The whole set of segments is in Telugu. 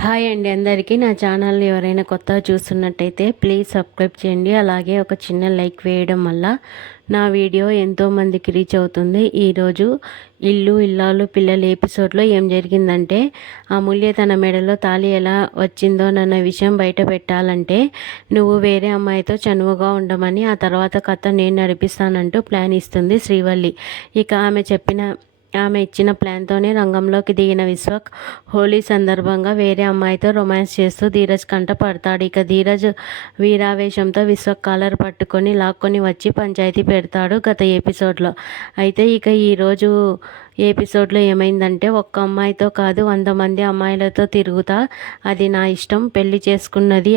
హాయ్ అండి అందరికీ. నా ఛానల్ని ఎవరైనా కొత్తగా చూస్తున్నట్టయితే ప్లీజ్ సబ్స్క్రైబ్ చేయండి. అలాగే ఒక చిన్న లైక్ వేయడం వల్ల నా వీడియో ఎంతోమందికి రీచ్ అవుతుంది. ఈరోజు ఇల్లు ఇల్లాలు పిల్లల ఎపిసోడ్లో ఏం జరిగిందంటే, అమూల్య తన మెడలో తాళి ఎలా వచ్చిందో అన్న విషయం బయట పెట్టాలంటే నువ్వు వేరే అమ్మాయితో చనువుగా ఉండమని, ఆ తర్వాత కథ నేను నడిపిస్తానంటూ ప్లాన్ ఇస్తుంది శ్రీవల్లి. ఇక ఆమె ఇచ్చిన ప్లాన్తోనే రంగంలోకి దిగిన విశ్వక్ హోలీ సందర్భంగా వేరే అమ్మాయితో రొమాన్స్ చేస్తూ ధీరజ్ కంట పడతాడు. ఇక ధీరజ్ వీరావేశంతో విశ్వక్ కాలర్ పట్టుకొని లాక్కొని వచ్చి పంచాయతీ పెడతాడు గత ఎపిసోడ్లో. అయితే ఇక ఈరోజు ఎపిసోడ్లో ఏమైందంటే, ఒక్క అమ్మాయితో కాదు 100 మంది అమ్మాయిలతో తిరుగుతా, అది నా ఇష్టం, పెళ్లి చేసుకున్నది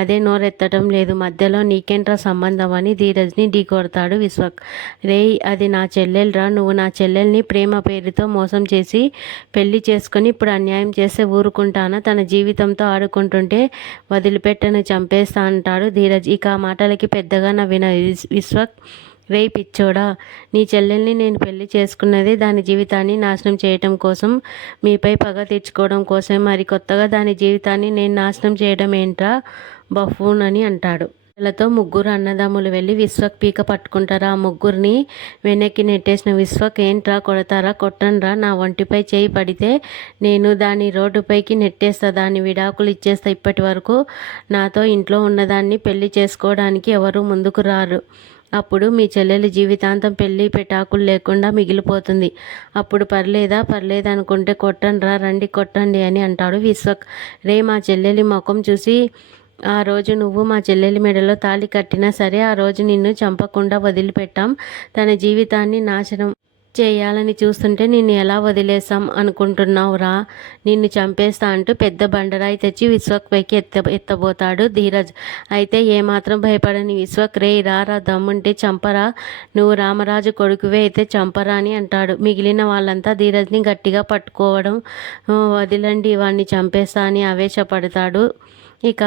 అదే నోరెత్తడం లేదు, మధ్యలో నీకేంట్రా సంబంధం అని ధీరజ్ని ఢీకొడతాడు విశ్వక్. రేయ్, అది నా చెల్లెల్రా, నువ్వు నా చెల్లెల్ని ప్రేమ పేరుతో మోసం చేసి పెళ్లి చేసుకుని ఇప్పుడు అన్యాయం చేస్తే ఊరుకుంటానా? తన జీవితంతో ఆడుకుంటుంటే వదిలిపెట్టను, చంపేస్తా అంటాడు ధీరజ్. ఇక ఆ మాటలకి పెద్దగా నవ్విన విశ్వక్, రేయ్ పిచ్చోడా, నీ చెల్లెల్ని నేను పెళ్లి చేసుకున్నది దాని జీవితాన్ని నాశనం చేయటం కోసం, మీపై పగ తీర్చుకోవడం కోసం. మరి కొత్తగా దాని జీవితాన్ని నేను నాశనం చేయడం ఏంట్రా బఫూన్ అని అంటాడు. వాళ్ళతో ముగ్గురు అన్నదమ్ములు వెళ్ళి విశ్వక్ పీక పట్టుకుంటారా. ఆ ముగ్గురిని వెనక్కి నెట్టేసిన విశ్వక్, ఏంట్రా కొడతారా? కొట్టండ్రా, నా ఒంటిపై చేయి పడితే నేను దాన్ని రోడ్డుపైకి నెట్టేస్తా, దాన్ని విడాకులు ఇచ్చేస్తా. ఇప్పటి వరకు నాతో ఇంట్లో ఉన్నదాన్ని పెళ్లి చేసుకోవడానికి ఎవరు ముందుకు రారు. అప్పుడు మీ చెల్లెలి జీవితాంతం పెళ్ళి పెటాకులు లేకుండా మిగిలిపోతుంది. అప్పుడు పర్లేదనుకుంటే కొట్టండ్రా, రండి కొట్టండి అని అంటాడు విశ్వక్. రే, మా చెల్లెలి ముఖం చూసి, ఆ రోజు నువ్వు మా చెల్లెలి మెడలో తాళి కట్టినా సరే ఆ రోజు నిన్ను చంపకుండా వదిలిపెట్టాం. తన జీవితాన్ని నాశనం చేయాలని చూస్తుంటే నిన్ను ఎలా వదిలేసాం అనుకుంటున్నావురా? నిన్ను చంపేస్తా అంటూ పెద్ద బండరాయి తెచ్చి విశ్వక్ పైకి ఎత్తబోతాడు ధీరజ్. అయితే ఏమాత్రం భయపడని విశ్వక్, రే రారా, దమ్ముంటే చంపరా, నువ్వు రామరాజు కొడుకువే అయితే చంపరా అని అంటాడు. మిగిలిన వాళ్ళంతా ధీరజ్ని గట్టిగా పట్టుకోవడం, వదిలండి వాడిని చంపేస్తా అని ఆవేశపడతాడు. ఇక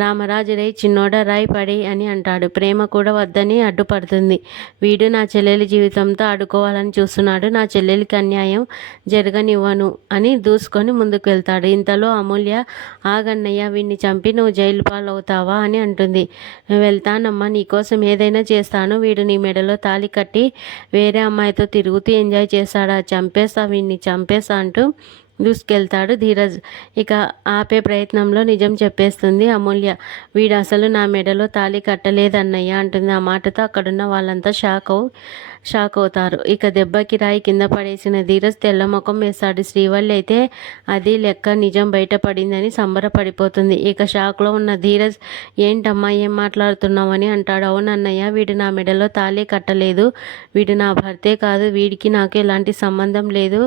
రామరాజు, రే చిన్నోడ, రాయి పడి అని అంటాడు. ప్రేమ కూడా వద్దని అడ్డుపడుతుంది. వీడు నా చెల్లెలి జీవితంతో ఆడుకోవాలని చూస్తున్నాడు, నా చెల్లెలికి అన్యాయం జరగనివ్వను అని దూసుకొని ముందుకు వెళ్తాడు. ఇంతలో అమూల్య, ఆగన్నయ్య, వీడిని చంపి నువ్వు జైలు పాలవుతావా అని అంటుంది. వెళ్తానమ్మా, నీకోసం ఏదైనా చేస్తాను. వీడు నీ మెడలో తాళి కట్టి వేరే అమ్మాయితో తిరుగుతూ ఎంజాయ్ చేస్తాడా? చంపేస్తా, వీడిని చంపేస్తా అంటూ దూసుకెళ్తాడు ధీరజ్. ఇక ఆపే ప్రయత్నంలో నిజం చెప్పేస్తుంది అమూల్య. వీడు అసలు నా మెడలో తాళి కట్టలేదన్నయ్య అంటుంది. ఆ మాటతో అక్కడున్న వాళ్ళంతా షాక్ అవుతారు. ఇక దెబ్బకి రాయి కింద పడేసిన ధీరజ్ తెల్లముఖం వేస్తాడు. శ్రీవల్లి అయితే అది లెక్క నిజం బయటపడిందని సంబరపడిపోతుంది. ఇక షాక్లో ఉన్న ధీరజ్, ఏంటమ్మా ఏం మాట్లాడుతున్నావు అని అంటాడు. అవునన్నయ్య, వీడు నా మెడలో తాళి కట్టలేదు, వీడు నా భర్తే కాదు, వీడికి నాకు ఎలాంటి సంబంధం లేదు.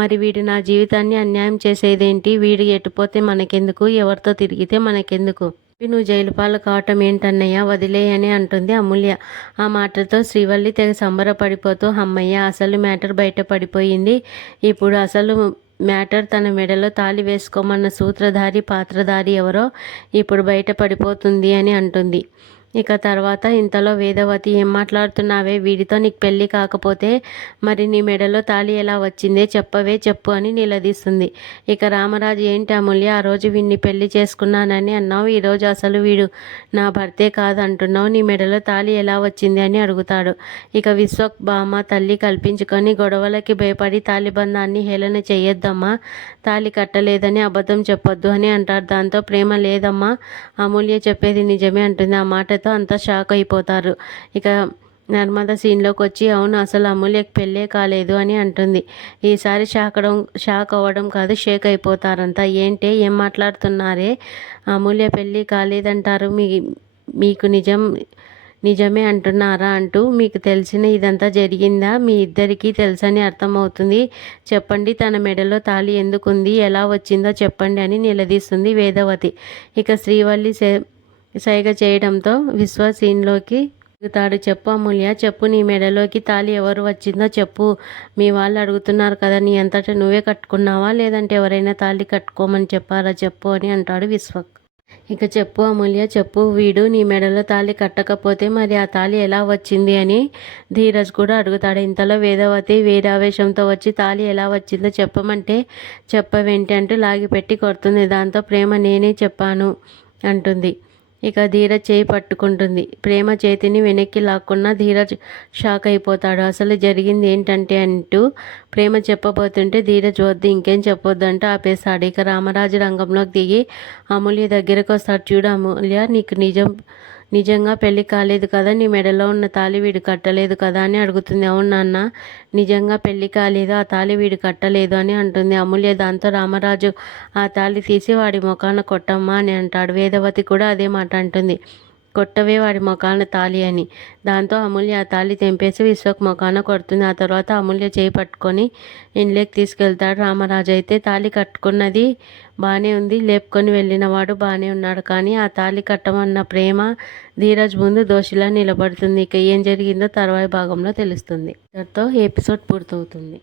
మరి వీడు నా జీవితాన్ని అన్యాయం చేసేదేంటి? వీడు ఎటుపోతే మనకెందుకు, ఎవరితో తిరిగితే మనకెందుకు? నువ్వు జైలు పాలు కావటం ఏంటన్నయ్య, వదిలేయని అంటుంది అమూల్య. ఆ మాటతో శ్రీవల్లి తెగ సంబరపడిపోతూ, అమ్మయ్య, అసలు మ్యాటర్ బయటపడిపోయింది. ఇప్పుడు అసలు మ్యాటర్ తన మెడలో తాళి వేసుకోమన్న సూత్రధారి పాత్రధారి ఎవరో ఇప్పుడు బయటపడిపోతుంది అని అంటుంది. ఇక తర్వాత ఇంతలో వేదవతి, ఏం మాట్లాడుతున్నావే, వీడితో నీకు పెళ్ళి కాకపోతే మరి నీ మెడలో తాళి ఎలా వచ్చిందే, చెప్పు అని నిలదీస్తుంది. ఇక రామరాజు, ఏంటి అమూల్య, ఆ రోజు వీడిని పెళ్లి చేసుకున్నానని అన్నావు, ఈరోజు అసలు వీడు నా భర్తే కాదు అంటున్నావు, నీ మెడలో తాళి ఎలా వచ్చింది అని అడుగుతాడు. ఇక విశ్వక్, బామ్మ తల్లి కల్పించుకొని గొడవలకి భయపడి తాలిబంధాన్ని హేళన చెయ్యొద్దమ్మా, తాళి కట్టలేదని అబద్ధం చెప్పొద్దు అని అంటాడు. దాంతో ప్రేమ లేదమ్మా, అమూల్య చెప్పేది నిజమే అంటుంది. ఆ మాట అంతా షాక్ అయిపోతారు. ఇక నర్మద సీన్లోకి వచ్చి, అవును, అసలు అమూల్యకి పెళ్ళే కాలేదు అని అంటుంది. ఈసారి షాక్ అవ్వడం కాదు, షేక్ అయిపోతారంతా. ఏంటే, ఏం మాట్లాడుతున్నారే, అమూల్య పెళ్ళి కాలేదంటారు, మీకు నిజమే అంటున్నారా అంటూ, మీకు తెలిసిన ఇదంతా జరిగిందా? మీ ఇద్దరికీ తెలుసని అర్థమవుతుంది, చెప్పండి, తన మెడలో తాళి ఎందుకుంది, ఎలా వచ్చిందో చెప్పండి అని నిలదీస్తుంది వేదవతి. ఇక శ్రీవల్లి సైగ చేయడంతో విశ్వ సీన్లోకి దిగుతాడు. చెప్పు అమూల్య, చెప్పు, నీ మెడలోకి తాళి ఎవరు వచ్చిందో చెప్పు. మీ వాళ్ళు అడుగుతున్నారు కదా, నీ అంతటా నువ్వే కట్టుకున్నావా, లేదంటే ఎవరైనా తాళి కట్టుకోమని చెప్పారా, చెప్పు అని అంటాడు విశ్వక్. ఇక చెప్పు అమూల్య, చెప్పు, వీడు నీ మెడలో తాళి కట్టకపోతే మరి ఆ తాళి ఎలా వచ్చింది అని ధీరజ్ కూడా అడుగుతాడు. ఇంతలో వేదవతి వీరావేశంతో వచ్చి తాళి ఎలా వచ్చిందో చెప్పమంటే చెప్పవేంటి అంటూ లాగిపెట్టి కొడుతుంది. దాంతో ప్రేమ నేనే చెప్పాను అంటుంది. ఇక ధీరజ్ చేయి పట్టుకుంటుంది. ప్రేమ చేతిని వెనక్కి లాక్కున్న ధీరజ్ షాక్ అయిపోతాడు. అసలు జరిగింది ఏంటంటే అంటూ ప్రేమ చెప్పబోతుంటే ధీరజ్ వద్దు, ఇంకేం చెప్పొద్దు అంటూ ఆపేశాడు. ఇక రామరాజు రంగంలోకి దిగి అమూల్య దగ్గరకు వస్తాడు. చూడు అమూల్య, నీకు నిజంగా పెళ్లి కాలేదు కదా, నీ మెడలో ఉన్న తాళి వీడు కట్టలేదు కదా అని అడుగుతుంది. అవును నాన్న, నిజంగా పెళ్లి కాలేదు, ఆ తాళి వీడు కట్టలేదు అని అంటుంది అమూల్య. దాంతో రామరాజు ఆ తాళి తీసి వాడి ముఖాన కొట్టమ్మా అని అంటాడు. వేదవతి కూడా అదే మాట అంటుంది, కొట్టవే వాడి ముఖాన తాళి అని. దాంతో అమూల్య ఆ తాళి తెంపేసి విశ్వక్ ముఖాన కొడుతుంది. ఆ తర్వాత అమూల్య చేయి పట్టుకొని ఇంట్లోకి తీసుకెళ్తాడు రామరాజు. అయితే తాళి కట్టుకున్నది బాగానే ఉంది, లేపుకొని వెళ్ళిన వాడు బాగానే ఉన్నాడు, కానీ ఆ తాళి కట్టమన్న ప్రేమ ధీరజ్ ముందు దోషిలా నిలబడుతుంది. ఇక ఏం జరిగిందో తర్వాయి భాగంలో తెలుస్తుంది. దాంతో ఎపిసోడ్ పూర్తవుతుంది.